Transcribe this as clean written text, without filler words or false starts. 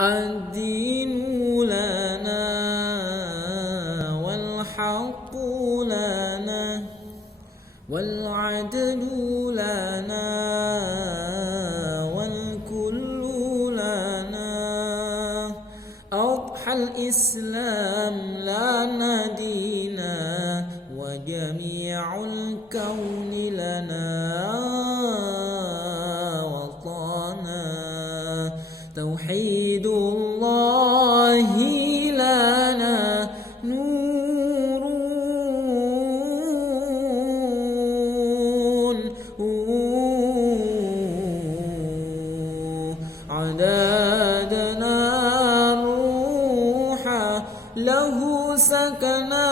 الدين لنا والحق لنا والعدل لنا والكل لنا أضحى الإسلام لنا دينا وجميع الكون لنا وطنا توحيد الله لنا نور عدادنا روحا له سكنا